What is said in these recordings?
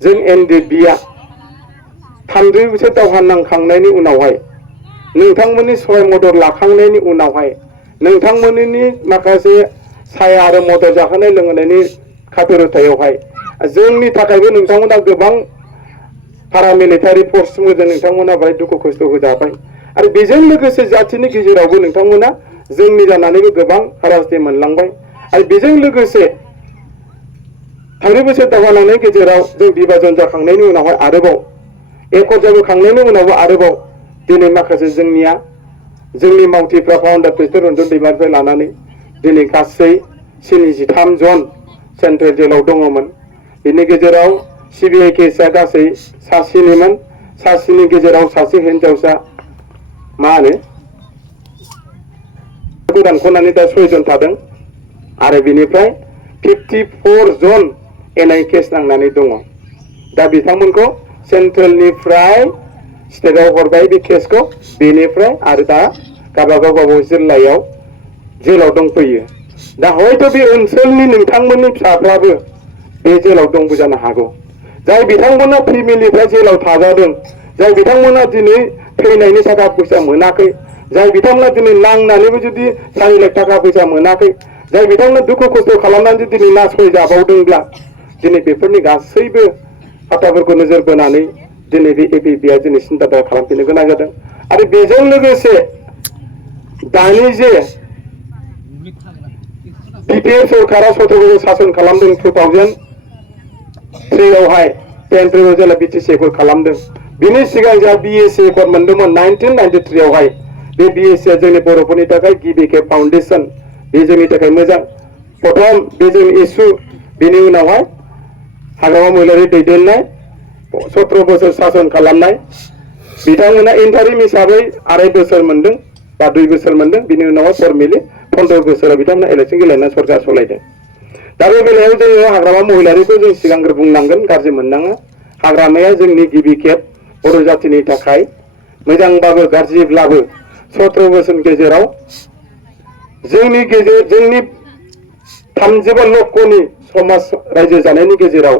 जों एनडिएफबिआ 3 बोसोर दावहा नांखांनायनि उनावहाय नोंथांमोननि सहाय मदद लाखांनायनि उनावहाय नोंथांमोननि माखासे साया आरो मदद जाहोनाय लोंहोनायनि खाथिरथायावहाय जोंनि थाखायबो नोंथांमोना गोबां पारामिलिटारि फोर्सफोरजों नोंथांमोना बाहाय दुखु खस्थ' होजाबाय आरो बेजों लोगोसे जातिनि गेजेरावबो नोंथांमोना जोंनि जानानैबो गोबां हारासथि मोनलांबाय आरो बेजों लोगोसे 3 बोसोर दावहा नांनायनि गेजेराव जों बिभाजन जाखांनायनि उनावहाय आरोबाव एकट जाबोखांनायनि उनावबो आरोबाव दिनै माखासे जोंनि मावथिफ्रा फाउन्डार प्रेसिडेन्ट रन्जन दैमारिनिफ्राय लानानै दिनै गासै 73 जन सेन्ट्रेल जेलाव दङमोन। बिनि गेजेराव सिबिआइ केसआ गासै 7निमोन 7नि गेजेराव सासे हिनजावसा मा होनो दानख'नानै दा 6 जन थादों आरो बिनिफ्राय 54 जन एनआइ केस नांनानै दङ। दा बिथांमोनखौ सेन्ट्रेलनिफ्राय स्टेटआव हरबाय बे केसखौ बेनिफ्राय आरो दा गावबागाव जिल्लायाव जेलाव दंफैयो। दा हयथ' बे ओनसोलनि नोंथांमोननि फिसाफ्राबो बे जेलाव दंबो जानो हागौ। जाय बिथांमोना फेमिलिफ्रा जेलाव थाजादों, जाय बिथांमोना दिनै थैनायनि थाखा फैसा मोनाखै, जाय बिथांमोना दिनै नांनानैबो जुदि 4 लाख थाखा फैसा मोनाखै, जाय बिथांमोना दुखु खस्थ' खालामनानै दिनै नासयजाबावदोंब्ला दिनै बेफोरनि गासैबो बाथ्राफोरखौ नोजोर बोनानै दिनै बे एपिपिआ दिनै सिन्था खालामफिननो गोनां जादों। आरो बेजों लोगोसे दानि जे बिपिएफ सरकारा 17 बोसोर सासन खालामदों 2003 आवहाय 10 फेब्रुवारि जेला बिटिसि एकट खालामदों। बिनि सिगां जोंहा बिएसि एकट मोनदोंमोन 1993 आवहाय। बे बिएससिआ जोंनि बर'फोरनि थाखाय गिबि खेब फाउन्डेसन, बे जोंनि थाखाय मोजां प्रथम बे जोंनि इसु। बेनि उनावहाय हाग्रामा महिलारि दैदेननाय 17 बोसोर सासन खालामनाय बिथांमोना इन्टारिम हिसाबै 2.5 बोसोर मोनदों बा 2 बोसोर मोनदों। बिनि उनावहाय फर्मेलि 15 बोसोराव बिथांमोना इलेक्सन गेलेनानै सरकार सालायदों। दा बे बेलायाव जोङो हाग्रामा महिलारिखौ जों सिगांग्रो बुंनांगोन, गाज्रि मोननाङा। हाग्रामाया जोंनि गिबि खेब बर' जातिनि थाखाय मोजांबाबो गाज्रिब्लाबो 17 बोसोरनि गेजेराव जोंनि 35 लक्षनि समाज रायजो जानायनि गेजेराव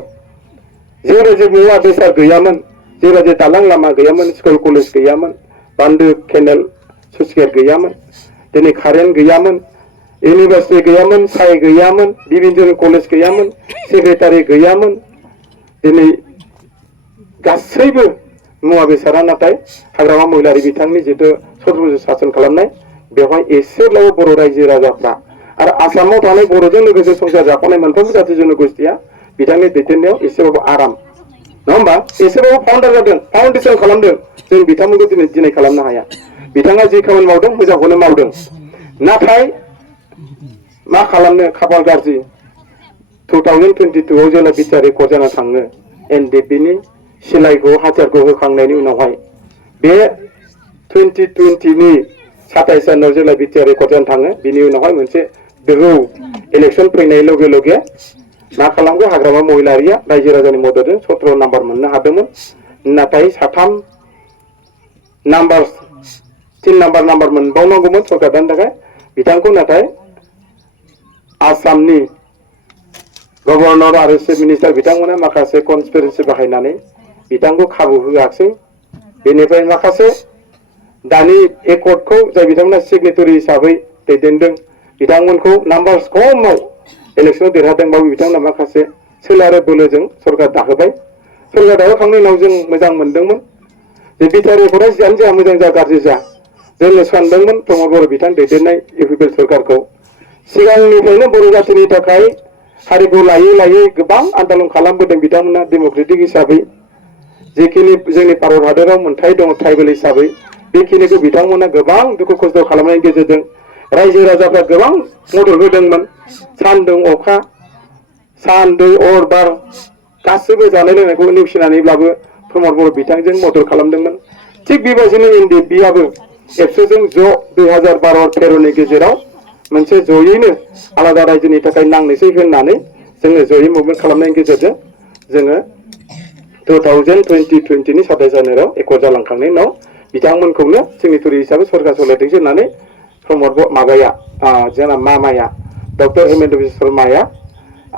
जेबायदि मुवा बेसाद गैयामोन, जेबायदि दालां लामा गैयामोन, स्कुल कलेज गैयामोन, बान्दो केनेल सुइस गेट गैयामोन, दिनै कारेन्ट गैयामोन, इउनिभार्सिटि गैयामोन, साइ गैयामोन, डिभिजन कलेज गैयामोन, सेक्रेटारि गैयामोन। दिनै गासैबो मुवा बेसादा नाथाय हाग्रामा महिलारि बिथांनि जितु 17 बोसोर सासन खालामनाय बेवहाय एसेब्लाबो बर' रायजो राजाफ्रा आरो आसामाव थानाय बर'जों लोगोसे संसार जाफानाय मोनफ्रोमबो जाथि जनगोष्ठिया बिथांनि दैदेननायाव एसेबाबो आराम, नङा होमबा? एसेबाबो फाउन्डार जादों, फाउन्डेसन खालामदों। जों बिथांमोनखौ दिनै खालामनो हाया। बिथाङा जि खामानि मावदों मोजांखौनो मावदों। नाथाय मा खालामनो, खाफाल गाज्रि 2022 आव जेला बिटिआर एकट जाना थाङो, एनडिएफबिनि सिलाइखौ हाथियारखौ होखांनायनि उनावहाय बे 2020 नि 27 जानुवारियाव जेला बिटिआर एकट जाना थाङो, बिनि उनावहाय मोनसे दोहौ इलेक्सन फैनाय लगे लगे मा खालामखो, हाग्रामा महिलारिया रायजो राजानि मददजों 17 नाम्बार मोननो हादोंमोन। नाथाय 3 नाम्बार मोनबावनांगौमोन सरकार दानो थाखाय बिथांखौ, नाथाय आसामनि गभर्नर आरो चिफ मिनिस्टार बिथांमोना माखासे कनस्पिरेसि बाहायनानै बिथांखौ खाबु होआखै। बेनिफ्राय माखासे दानि एकटखौ जाय बिथांमोना सिगनेटरि हिसाबै दैदेनदों बिथांमोनखौ नाम्बार्स खमाव इलेक्सनाव देरहादोंबाबो बिथांमोना माखासे सोलो आरो बोलोजों सरकार दाहोबाय। सरकार दाहोखांनायनि उनाव जों मोजां मोनदोंमोन जे बिटिआर एकटआ जियानो जाया, मोजां जा गाज्रि जा, जोङो सानदोंमोन प्रमद बर' बिथां दैदेननाय इउपिपि सरकारखौ सिगांनिफ्रायनो बर' जातिनि थाखाय हारिखौ लायै लायै गोबां आन्दलन खालामबोदों बिथांमोना डेम'क्रेटिक हिसाबै। जेखिनि जोंनि भारत हादराव मोन्थाय दङ ट्राइबेल हिसाबै बेखिनिखौ बिथांमोना गोबां दुखु खस्थ' खालामनायनि गेजेरजों रायजो राजाफ्रा गोबां मदद होदोंमोन। सान्दुं अखा, सान दै अर बार गासैबो जानाय लोंनायखौ नेवसिनानैब्लाबो प्रमद बर' बिथांजों मदद खालामदोंमोन। थिग बेबायदिनो एनडिएफबिआबो एबसुजों ज' 2012-13 गेजेराव मोनसे जयैनो आलादा रायजोनि थाखाय नांनोसै होननानै जोङो जयै मुभमेन्ट खालामनायनि गेजेरजों जोङो 2020 नि 27 जानुवारियाव एकट जालांखांनायनि उनाव बिथांमोनखौनो सिगनेटरि हिसाबै सरकार सालायथोंसै होननानै प्रमद माबाया जोंना मामाया डक्टर हेमेन्त बिश्व शर्माया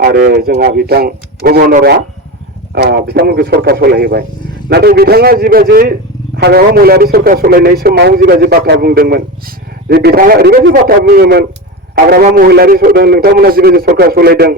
आरो जोंहा बिथां गभर्नरा बिथांमोनखौ सरकार सलायहोबाय नाथाय बिथाङा जिबायदि हाग्रामा महिलारि सरकार सलायनाय समाव जिबायदि बाथ्रा बुंदोंमोन जे बिथाङा ओरैबायदि बाथ्रा बुङोमोन हाग्रामा महिलारि नोंथांमोना जिबायदि सरकार सलायदों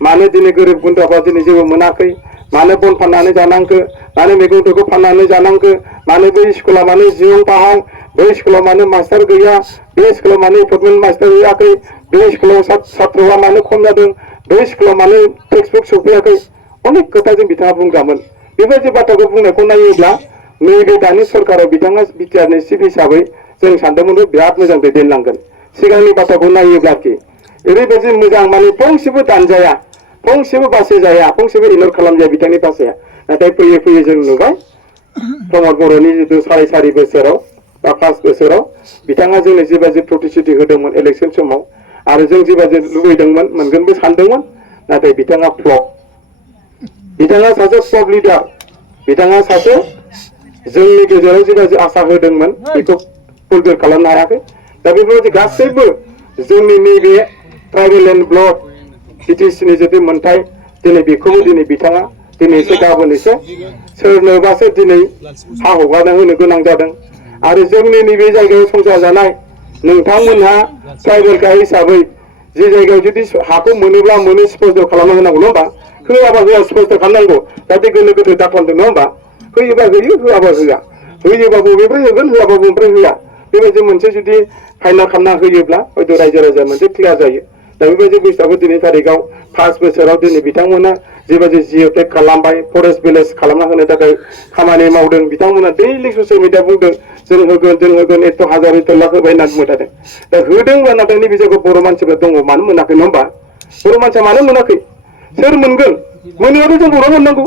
मानो दिनै गोरिब गुन्द्राफ्रा दिनै जेबो मोनाखै मानो बन फाननानै जानांखो मानो मैगं थाइगं फाननानै जानांखो मानो बै स्कुला मानो जिउं पाहां बै स्कुलाव मानो मास्टार गैया बे स्कुलाव मानो इम्प्रुभमेन्ट मास्टार होआखै बे स्कुलाव सात्रआ मानो खम जादों बै स्कुलाव मानो टेक्सटबुक सफैयाखै अनेक खोथा जों बिथाङा बुंगामोन बेबायदि बाथ्राखौ बुंनायखौ नायोब्ला नैबे दानि सरकाराव बिथाङा बिटिआरनि चिफ हिसाबै जों सानदोंमोन बिराद मोजां दैदेनलांगोन सिगांनि बाथ्राखौ नायोब्लाखि ओरैबायदि मोजां माने फंसेबो दानजाया फंसेबो बासि जाया फंसेबो इगनर खालामजाया बिथांनि बासाया नाथाय फैयै फैयै जों नुबाय प्रमद बर'नि जिथु साराय बोसोराव बा 5 बोसोराव बिथाङा जोंनो जिबायदि प्रतिश्रुति होदोंमोन इलेक्सन समाव आरो जों जिबायदि लुबैदोंमोन मोनगोनबो सानदोंमोन नाथाय बिथाङा फ्लप बिथाङा सासे फ्लप लिडार बिथाङा सासे जोंनि गेजेराव जिबायदि आसा होदोंमोन बेखौ फुलफिल खालामनो हायाखै दा बेफोरबायदि गासैबो जोंनि नैबे ट्राइबेल एन्ड ब्लक बिटिसिनि जिथु मोन्थाय दिनै बेखौबो दिनै बिथाङा दिनै एसे गाबोन एसे सोरनोबासो दिनै हा हगारना होनो गोनां जादों आरो जोंनि नैबे जायगायाव संसार जानाय नोंथांमोनहा ट्राइबेल गाय हिसाबै जे जायगायाव जुदि हाखौ मोनोब्ला मोनो स्पष्ट खालामना होनांगौ नङा होमबा होआबा होआ स्पष्ट खालामनांगौ जाहाथे गोनो गोथो दाखालामदों नङा होमबा होयोबा होयो होआबा होआ होयोबा बबेनिफ्राय होगोन होआबा बबेनिफ्राय होआ बेबायदि मोनसे जुदि फाइनाल खालामना होयोब्ला हयथ' रायजो राजा मोनसे क्लियार जायो दा बेबायदि बुस्थुआबो दिनै तारिखाव 5 बोसोराव दिनै बिथांमोना जिबायदि जिअटेक खालामबाय फरेस्ट भिलेज खालामना होनो थाखाय खामानि मावदों बिथांमोना दैलि ससियेल मिडिया बुंदों जों होगोन एथ' हाजार एथ' लाख होबाय होनना बुंबाय थादों दा होदोंबा नाथाय नैबे जायगायाव बर' मानसिफोर दङ मानो मोनाखै नङा होमबा बर' मानसिया मानो मोनाखै सोर मोनगोन मोनोबाथ' जों बर' मोननांगौ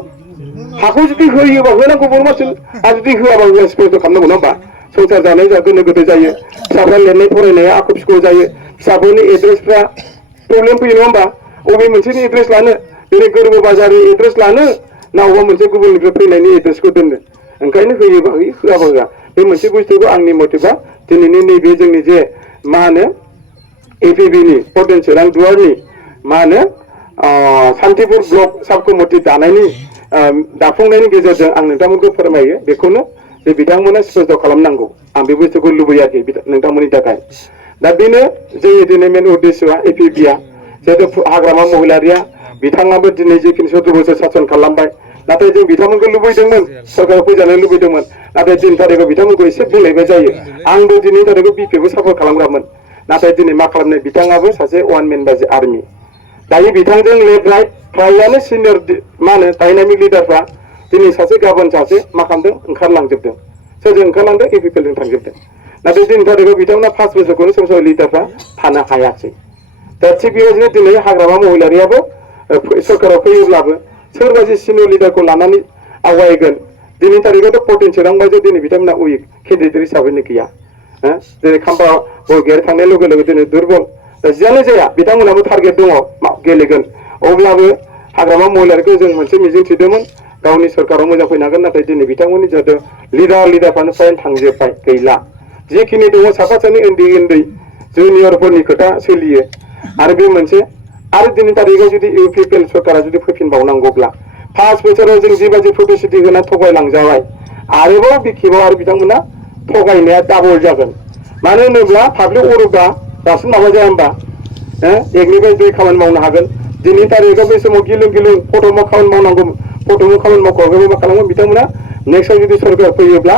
हाखौ जुदि होयोबा होनांगौ बर' मानसि आरो जुदि होआबा होआ स्पष्ट खालामनांगौ नङा होमबा संसार जानाय गोनो गोथो जायो फिसाफ्रा लिरनाय फरायनाया आख' फिख' जायो फिसाफोरनि एड्रेसफ्रा प्रब्लेम फैयो नङा होमबा अबे मोनसेनि एड्रेस लानो दिनै गोरबो बाजारनि एड्रेस लानो ना अबेबा मोनसे गुबुननिफ्राय फैनायनि एड्रेसखौ दोननो ओंखायनो होयोबा होयो होआबा होआ बे मोनसे बुस्थुखौ आंनि मथेबा दिनैनि नैबे जोंनि जे मा होनो एपिबिनि पर्ट सोरां दुवारनि मा होनो सान्तिपुर ब्लक साब कमिटि दानायनि दाफुंनायनि गेजेरजों आं नोंथांमोनखौ फोरमायो बेखौनो जे बिथांमोना स्पष्ट खालामनांगौ आं बे बुस्थुखौ लुबैयाखै नोंथांमोननि थाखाय दा बेनो जोंनि दिनै मेन उद्देश्यआ एपिबिआ जिहेतु हाग्रामा महिलारिया बिथाङाबो दिनै जिखिनि 17 बोसोर सासन खालामबाय नाथाय जों बिथांमोनखौ लुबैदोंमोन सरकाराव फैजानो लुबैदोंमन नाथाय दिन थारिखआव बिथांमोनखौ एसे बुंलायबाय जायो आंबो दिनै थारिखआव बिपिखौ सापर्ट खालामग्रामोन नाथाय दिनै मा खालामनो बिथाङाबो सासे वान मेन बादि आर्मि दायो बिथांजों लेफ्ट राइट फ्रायानो सिनियर मा होनो डाइनामिक लिडारफ्रा दिनै सासे गाबोन सासे मा खालामदों ओंखारलांजोबदों सोरजों ओंखारलांदों एपिपिएलजों थांजोबदों नाथाय दिन थारिखआव बिथांमोना 5 बोसोरखौनो सोरबा सोरबा लिडारफ्रा थानो हायासै दा थिग बेबायदिनो दिनै हाग्रामा महिलारियाबो सरकाराव फैयोब्लाबो सोरबा जे सिनियर लिडारखौ लानानै आवगायगोन दिनै तारिखआवथ' पर्ट सोरांबाय दिनै बिथांमोना उइक केन्डिडेट हिसाबैनो गैया दिनै खाम्फा बरगयारि थांनाय लोगो लोगो दिनै दुरबल जियानो जाया बिथांमोनाबो टारगेट दङ गेलेगोन अब्लाबो हाग्रामा महिलारिखौ जों मोनसे मिजिं थिदोंमोन गावनि सरकाराव मोजां फैनो हागोन नाथाय दिनै बिथांमोननि जिहेतु लिडारफ्रानो फ्राय थांजोब्बाय गैला जिखिनि दङ साफा सानै उन्दै जुनियरफोरनि खोथा सोलियो आरो बे मोनसे आरो दिनै तारिखआव जुदि इउपिपिएल सरकारा जुदि फैफिनबावनांगौब्ला 5 बोसोराव जों जिबायदि प्रतिश्रुति होना थगायलांजाबाय आरोबाव बिखेबाव आरो बिथांमोना थगायनाया डाबल जागोन मानो होनोब्ला पाब्लिक अरबा दासिम माबा जाया होमबा एकनिफ्राय 2 खामानि मावनो हागोन दिनै तारिखआव बे समाव गिलुं फट'मा खामानि मावनांगौ फट'मा खामानि मावख'वाखै मा खालामगोन बिथांमोना नेक्स्टआव जुदि सरकार फैयोब्ला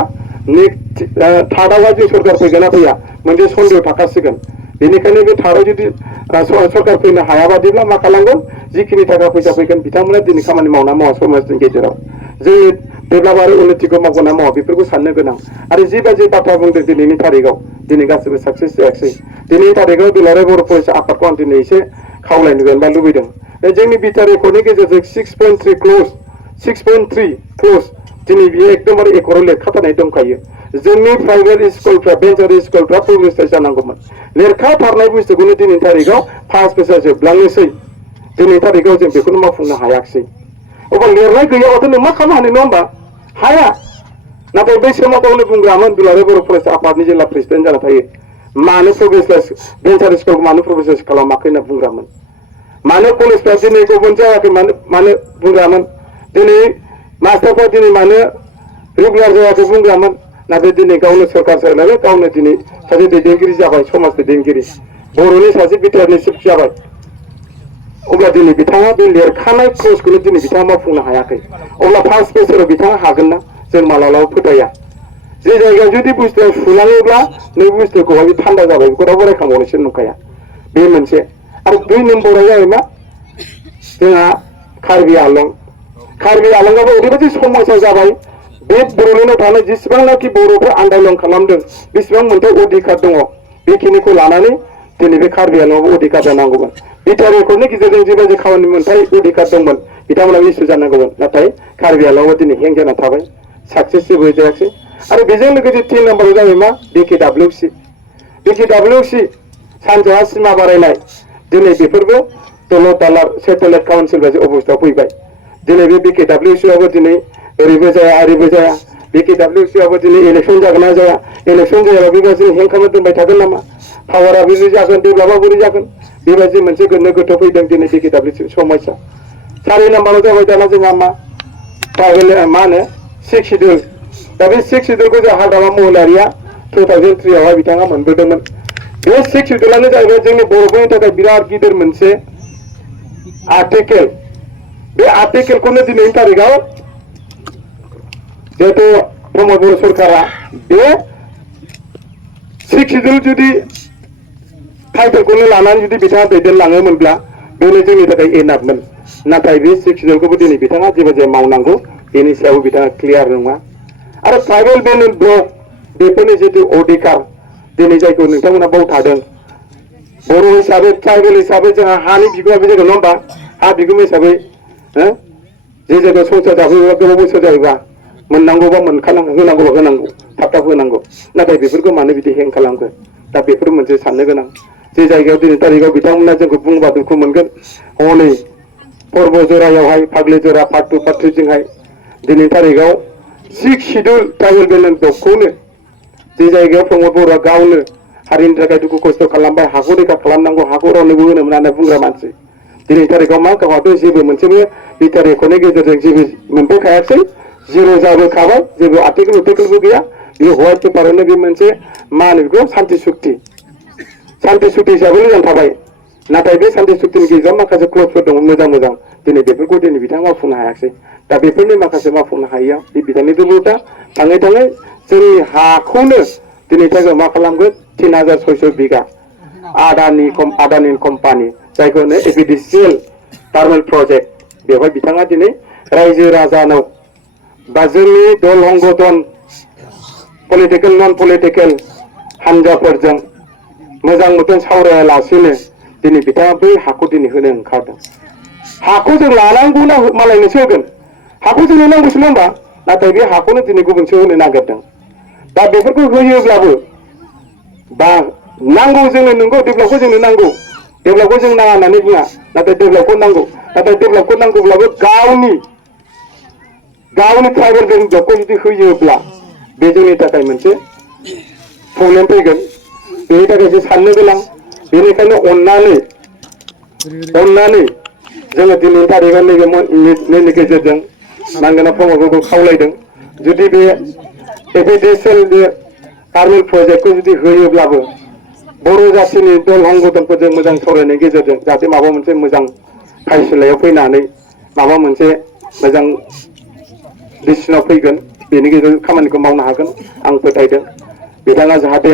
थार्डआवहाय जों सरकार फैगोन ना फैया मोनसे सन्देह थाखासिगोन बेनिखायनो बे थार्डआव जुदि सरकार फैनो हायाबादिब्ला मा खालामगोन जिखिनि थाखा फैसा फैगोन बिथांमोना दिनै खामानि मावना मावा समाजनि गेजेराव जोंनि डेभेलप आरो उन्नतिखौ मावगोन ना मावा बेफोरखौ साननो गोनां आरो जिबायदि बाथ्रा बुंदों दिनैनि तारिखआव दिनै गासिबो साक्सेस जायाखिसै दिनैनि तारिखआव दुलाराय बर' फरायसा आफादखौ आं दिनै एसे खावलायनो बा लुबैदों जोंनि बिटिआर रेकर्डनि गेजेरजों 6.3 क्ल'ज दिनै बियो एकदमबारे एकराव लिरखाथारनाय दंखायो जोंनि प्राइभेट स्कुलफ्रा भेन्सार स्कुलफ्रा पुलिसनिफ्राय जानांगौमोन लिरखाथारनाय बुस्थुखौनो दिनैनि तारिखआव 5 बोसोर जोबलांनोसै दिनैनि तारिखआव जों बेखौनो मावफुंनो हायाखिसै अब्ला लिरनाय गैयाबाथ' नों मा खालामनो हानो नङा होमबा हाया नाथाय बै समाव गावनो बुंग्रामोन दुलाराय बर' फरायसा आफादनि जिल्ला प्रेसिडेन्ट जाना थायो मानो प्रग्रेस भेन्सार स्कुलखौ मानो प्रग्रेस खालामाखै होनना बुंग्रामोन मानो कलेजफ्रा दिनै गुबुन जायाखै मानो बुंग्रामोन दिनै मास्टारफ्रा दिनै मानो रेगुलार जायाखै बुंग्रामोन नाथाय दिनै गावनो सरकार सालायनानै गावनो दिनै सासे दैदेनगिरि जाबाय समाज दैदेनगिरि बर'नि सासे बिटिआरनि चिफ जाबाय अब्ला दिनै बिथाङा बे लिरखानाय क्लजखौनो दिनै बिथाङा मावफुंनो हायाखै अब्ला फार्स्ट बोसोराव बिथाङा हागोन ना जों मालाबाबो फोथाया जे जायगायाव जुदि बुस्थुआ सुलाङोब्ला नों बुस्थुखौहाय थान्दा जाबाय बेखौ रावबो रायखांबावनोसो नंखाया बे मोनसे आरो 2 नम्बरा जाबाय मा जोंहा कार्बि आलंआबो ओरैबायदि समस्या जाबाय बे बर'लेण्डआव थानाय जेसेबांनाखि बर'फोर आन्दालन खालामदों बेसेबां मोनथाय अधिकार दङ बेखिनिखौ लानानै दिनै बे कार्बि आलंआवबो अधिकार जानांगौमोन बिटिआरनि गेजेरजों जेबायदि खामानि मोनथाय अधिकार दंमोन बिथांमोनाबो इसु जानांगौमोन नाथाय कार्बि आलंआव दिनै हें जाना थाबाय साक्सेस जेबो जायाखै आरो बेजों लोगोसे 3 नम्बराव जाबाय मा बिकेडाब्लिउसि सानजाहा सिमा बारायनाय दिनै बेफोरबो दलद दालार सेटेलाइट काउन्सिल बायदि अबस्थायाव फैबाय दिनै बे बिकेडाब्लिउसिआबो दिनै ओरैबो जाया ओरैबो जाया बिकेडाब्लिउसिआबो दिनै इलेक्सन जागोन ना जाया इलेक्सन जायाबा बेबायदिनो हें खालामना दोनबाय थागोन नामा पावारा बोरै जागोन डेभेलपआ बोरै जागोन बेबायदि मोनसे गोनो गोथो फैदों दिनै बिकेडाब्लिउसि समस्या 4 नम्बराव जाबाय दाना जोंहा मा ट्राइबेल मा होनो 6 सिडिउल दा बे 6 सिडिउलखौ जों हाग्रामा महिलारिया 2003 आवहाय बिथाङा मोनबोदोंमोन बे 6 सिडिउलानो जाहैबाय जोंनि बर'फोरनि थाखाय बिराद गिदिर मोनसे आर्टिकेल बे आर्टिकेलखौनो दिनैनि तारिखाव जिहेतु प्रमद बर' सरकारा बे 6 सिडिउल जुदि टाइटेलखौनो लानानै जुदि बिथाङा दैदेनलाङोमोनब्ला बेनो जोंनि थाखाय एनाफमोन नाथाय बे 6 सिडिउलखौबो दिनै बिथाङा जेबो मावनांगौ बेनि सायाव बिथाङा क्लियार नङा आरो ट्राइबेल बेलेन्स ब्लक बेफोरनि जितु अधिकार दिनै जायखौ नोंथांमोना बाव थादों बर' हिसाबै ट्राइबेल हिसाबै जोंहा हानि बिगोमा बे जायगायाव नङा होमबा हा बिगोमा हिसाबै जे जायगायाव संसार जाफैबा गोबाव बोसोर जायोबा मोननांगौबा मोनखानांगौ होनांगौबा होनांगौ थाब थाब होनांगौ नाथाय बेफोरखौ मानो बिदि हें खालामखो दा बेफोर मोनसे साननो गोनां जे जायगायाव दिनै तारिखाव बिथांमोना जोंखौ बुंबा दुखु मोनगोन हनै पर्ब जरायावहाय फाग्लि जरा पार्ट 2 पार्ट 3 जोंहाय दिनै तारिखाव 6 सिडिउल ट्राइबेल बेलेन्स ब्लकखौनो जे जायगायाव प्रमद बर'आ गावनो हारिनि थाखाय दुखु खस्थ' खालामबाय हाखौ रैखा खालामनांगौ हाखौ रावनोबो होनो मोना होनना बुंग्रा मानसि दिनै तारिखाव मा गावहाथ' जेबो मोनसेबो बिटिआर एकर्डनि गेजेरजों जेबो मोनबोखायासै जिर' जाबोखाबाय जेबो आर्टिकेलबो गैया बे हवाइट पेपारावनो बे मोनसे मा होनो बेखौ सान्ति सुक्ति हिसाबै मोजां थाबाय नाथाय बे सान्ति सुक्तिनि गेजेराव माखासे क्लजफोर दङ मोजां दिनै बेफोरखौ दिनै बिथाङा मावफुंनो हायाखै दा बेफोरनि माखासे मावफुंनो हायैया बे बिथांनि दुर्बलथा थाङै जोंनि हाखौनो दिनै थाखाय मा खालामगोन 3600 बिघा आदानि कम्पानि जायखौ होनो एपिडिसिएल टार्मेल प्रजेक्ट बेवहाय बिथाङा दिनै रायजो राजानाव बा जोंनि दल हंगतन पलिटिकेल नन पलिटिकेल हान्जाफोरजों मोजां मथन सावरायालासिनो दिनै बिथाङा बै हाखौ दिनै होनो ओंखारदों हाखौ जों लानांगौ ना मालायनोसो होगोन हाखौ जोंनो नांगौसो नङा होमबा नाथाय बे हाखौनो दिनै गुबुनसो होनो नागिरदों दा बेफोरखौ होयोब्लाबो बा नांगौ जोंनो नंगौ डेभेलपखौ जोंनो नांगौ डेभेलपखौ जों नाङा होननानै बुङा नाथाय डेभेलपखौ नांगौ नाथाय डेभेलपखौ नांगौब्लाबो गावनि ट्राइबेल ब्लकखौ जुदि होयोब्ला बे जोंनि थाखाय मोनसे प्रब्लेम फैगोन बेनि थाखाय जों साननो गोनां बेनिखायनो अननानै जोङो दिनैनि तारिखाव नैबे मेलनि गेजेरजों नांगोना प्रमदखौ खावलायदों जुदि बे एपिडिसिएल टार्मेल प्रजेक्टखौ जुदि होयोब्लाबो बर' जाथिनि दल हंगतनफोरजों मोजां सावरायनायनि गेजेरजों जाहाथे माबा मोनसे मोजां फायसलायाव फैनानै माबा मोनसे मोजां डिसिसनाव फैगोन बेनि गेजेरजों खामानिखौ मावनो हागोन आं फोथायदों बिथाङा जाहाथे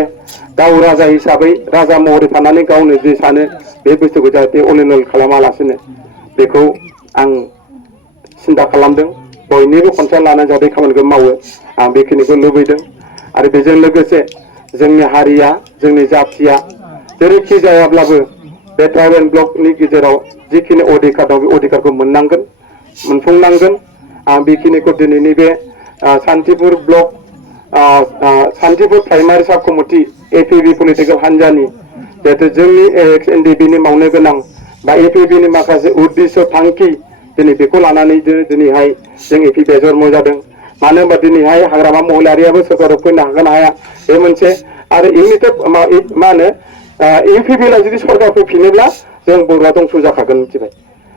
गाव राजा हिसाबै राजा महरै थानानै गावनो जे सानो बे बुस्थुखौ जाहाथे अनिनल खालामालासिनो बेखौ आं सिन्था खालामदों बयनिबो कनसार्न लानानै जाहाथे खामानिखौ मावो आं बेखिनिखौ लुबैदों आरो बेजों लोगोसे जोंनि हारिया जोंनि जाथिया जेरैखि जायाब्लाबो बे ट्राइबेल ब्लकनि गेजेराव जिखिनि अधिकार दं बे अधिकारखौ मोनफुंनांगोन आं बेखिनिखौ दिनैनि बे सान्तिपुर ब्लक सान्तिपुर प्राइमारि साब कमिटि एपिबि पलिटिकेल हान्जानि जिहेतु जोंनि NDFB मावनो गोनां बा एपिबिनि माखासे उद्देश्य थांखि दिनै बेखौ लानानै दिनैहाय जों एपिबिया जन्म जादों मानो होनबा दिनैहाय हाग्रामा महिलारियाबो सोरखाराव फैनो हागोन हाया बे मोनसे आरो इउनिटेड मा होनो एपिबिया जुदि सरकार फैफिनोब्ला जों बर'आ दंस' जाखागोन मिथिबाय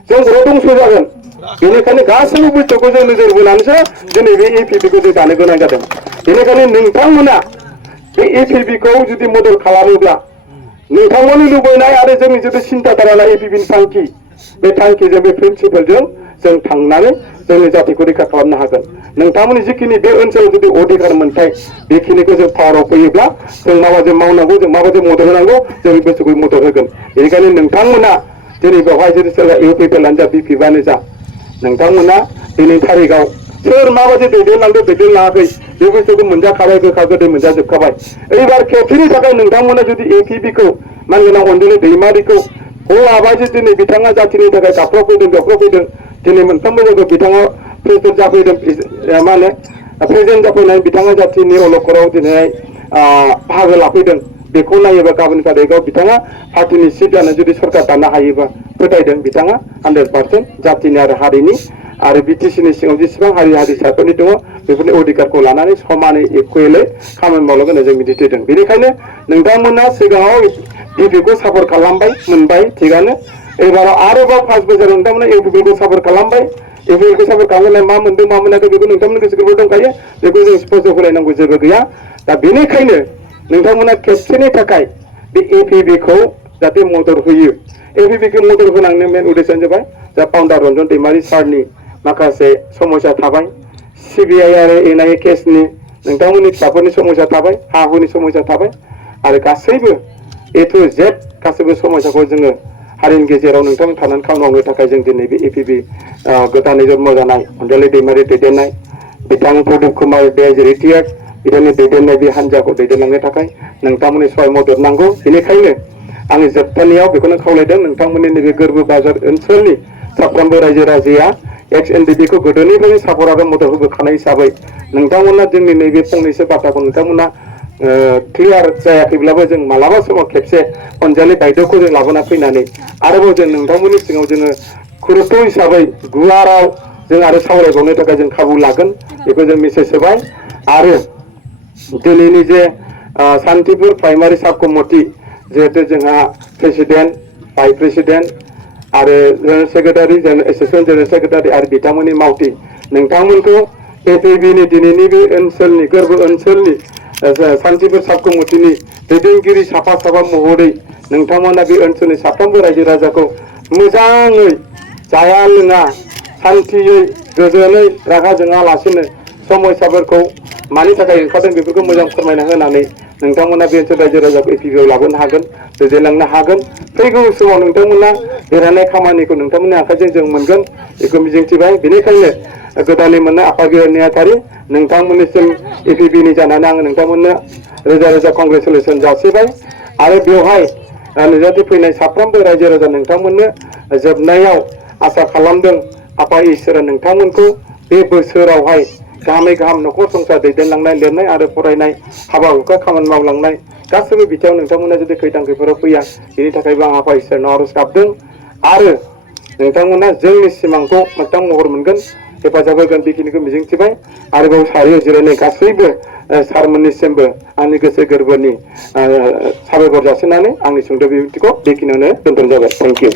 जों बर'आ दंस' जागोन बेनिखायनो गासैबो बुस्थुखौ जों नोजोर बोनानैसो दिनै बे एपिपिखौ जों दानो गोनां जादों। बेनिखायनो नोंथांमोना बे एपिपिखौ जुदि मदद खालामोब्ला नोंथांमोननि लुबैनाय आरो जोंनि जुदि सिन्था धारा एपिपिनि थांखि बे थांखिजों बे प्रिन्सिपालजों जों थांनानै जोंनि जातिखौ रैखा खालामनो हागोन। नोंथांमोननि जिखिनि बे ओनसोलाव जुदि अधिकार मोनथाय बेखिनिखौ जों पावाराव फैयोब्ला जों माबायदि मावनांगौ जों माबायदि मदद होनांगौ जों बे बुस्थुखौ मदद होगोन। बेनिखायनो नोंथांमोना दिनै बेवहाय जुदि सोरबा इउपिपिएलानो जा बिपिएफआनो जा नोंथांमोना दिनै थारिखआव सोर माबायदि दैदेनलांदों दैदेनलाङाखै बे बुस्थुखौ मोनजाखाबाय गोखा गोदै मोनजाजोबखाबाय। एबार खेबसेनि थाखाय नोंथांमोना जुदि एपिपिखौ मानगोनां अनजलि दैमारिखौ हौवाबासो दिनै बिथाङा जातिनि थाखाय गाबख्रावफैदों दिनै मोनफ्रोमबो जायगायाव बिथाङा प्रेसिडेन्ट जाफैदों मा होनो प्रेसिडेन्ट जाफैनाय बिथाङा जातिनि अलखदाव दिनै बाहागो लाफैदों। बेखौ नायोबा गाबोन थारिखआव बिथाङा पार्टिनि सिट जानो जुदि सरकार दानो हायोबा फोथायदों बिथाङा 100% जातिनि आरो हारिनि आरो बिटिसिनि सिङाव जेसेबां हारि हारिसाफोरनि दङ बेफोरनि अधिकारखौ लानानै समानै इकुवेलै खामानि मावलांगोन होनना जों मिजिंथिदों। बेनिखायनो नोंथांमोना सिगाङाव बिपिखौ सापर्ट खालामबाय मोनबाय थिगानो। एबाराव आरोबाव 5 बोसोर नोंथांमोना इउपिपिखौ सापर्ट खालामबाय। इउपिपिखौ सापर्ट खालामनाय मा मोनदों मा मोनाखै बेखौ नोंथांमोननि गोसो गोरबोआव दंखायो। बेखौ जों स्पष्ट होलायनांगौ जेबो गैया। दा बेनिखायनो नोंथांमोना खेबसेनि थाखाय बे एपिपिखौ जाहाथे मदद होयो। एपिपिखौ मदद होनांनो मेन उद्देश्यआनो जाबाय जा फाउन्डार रन्जन दैमारि सारनि माखासे समस्या थाबाय। सिबिआइ आरो एनआइए केसनि नोंथांमोननि फिसाफोरनि समस्या थाबाय, हा हुनि समस्या थाबाय आरो गासैबो ए टु जेड गासैबो समस्याखौ जोङो हारिनि गेजेराव नोंथांमोन थानानै खामानि मावनो थाखाय जों दिनै बे एपिपि गोदानै जन्म जानाय अनजालि दैमारि दैदेननाय बिथां प्रदीप कुमार दे रिटायार्ड बिथांनि दैदेननाय बे हान्जाखौ दैदेनलांनो थाखाय नोंथांमोननि सहाय मदद नांगौ। बेनिखायनो आंनि जोबथारनायाव बेखौनो खावलायदों नोंथांमोननि नैबे गोरबो बाजार ओनसोलनि साफ्रोमबो रायजो राजाया एक्स एनडिपिखौ गोदोनिफ्रायनो सापर्ट आरो मदद होबोखानाय हिसाबै नोंथांमोना जोंनि नैबे फंनैसो बाथ्राखौ नोंथांमोना क्लियार जायाखैब्लाबो जों मालाबा समाव खेबसे अनजालि बायद'खौ जों लाबोना फैनानै आरोबाव जों नोंथांमोननि सिङाव जोङो गुरुत्त हिसाबै गुवाराव जों आरो सावरायबावनो थाखाय जों खाबु लागोन बेखौ जों मेसेज होबाय। आरो दिनैनि जे सान्तिपुर प्राइमारि साब कमिटि जिहेतु जोंहा प्रेसिडेन्ट भाइस प्रेसिडेन्ट आरो general secretary assistant general secretary आरो बिथांमोननि मावथि नोंथांमोनखौ एपिबिनि दिनैनि बे ओनसोलनि गोरबो ओनसोलनि सान्तिपुर साब कमिटिनि दैदेनगिरि साफा साफा महरै नोंथांमोना बे ओनसोलनि साफ्रोमबो रायजो राजाखौ मोजाङै जाया लोङा सान्थियै गोजोनै रागा जोङालासिनो समस्याफोरखौ मानि थाखाय ओंखारदों बेफोरखौ मोजां फोरमायना होनानै नोंथांमोना बे ओनसोल रायजो राजाखौ एपिबिआव लाबोनो हागोन दैदेनलांनो हागोन। फैगौ समाव नोंथांमोना देरहानाय खामानिखौ नोंथांमोननि आखाइजों जों मोनगोन बेखौ मिजिंथिबाय। बेनिखायनो गोदानै मोननाय आफादगिरि नेहाथारि नोंथांमोननिसिम एपिबिनि जानानै आङो नोंथांमोननो रोजा रोजा कंग्रेसुलेसन जासिबाय। आरो बेवहाय नुजाथि फैनाय साफ्रोमबो रायजो राजा नोंथांमोननो जोबनायाव आसा खालामदों आफा इसोरा नोंथांमोनखौ बे बोसोरावहाय गाहामै गाहाम न'खर संसार दैदेनलांनाय लिरनाय आरो फरायनाय हाबा हुखा खामानि मावलांनाय गासैबो बिथिङाव नोंथांमोना जुदि खैदां खैफोदाव फैया बेनि थाखायबो आं आफा इसोरनाव आर'ज गाबदों। आरो नोंथांमोना जोंनि सिमांखौ मोगथां महर मोनगोन हेफाजाब होगोन बेखिनिखौ मिजिंथिबाय। आरोबाव सारियाव जिरायनाय गासैबो सारमोननिसिमबो आंनि गोसो गोरबोनि साबायखर जासिनानै आंनि सुंद' बिबुंथिखौ बेखिनियावनो दोनथ'नाय जाबाय। Thank you.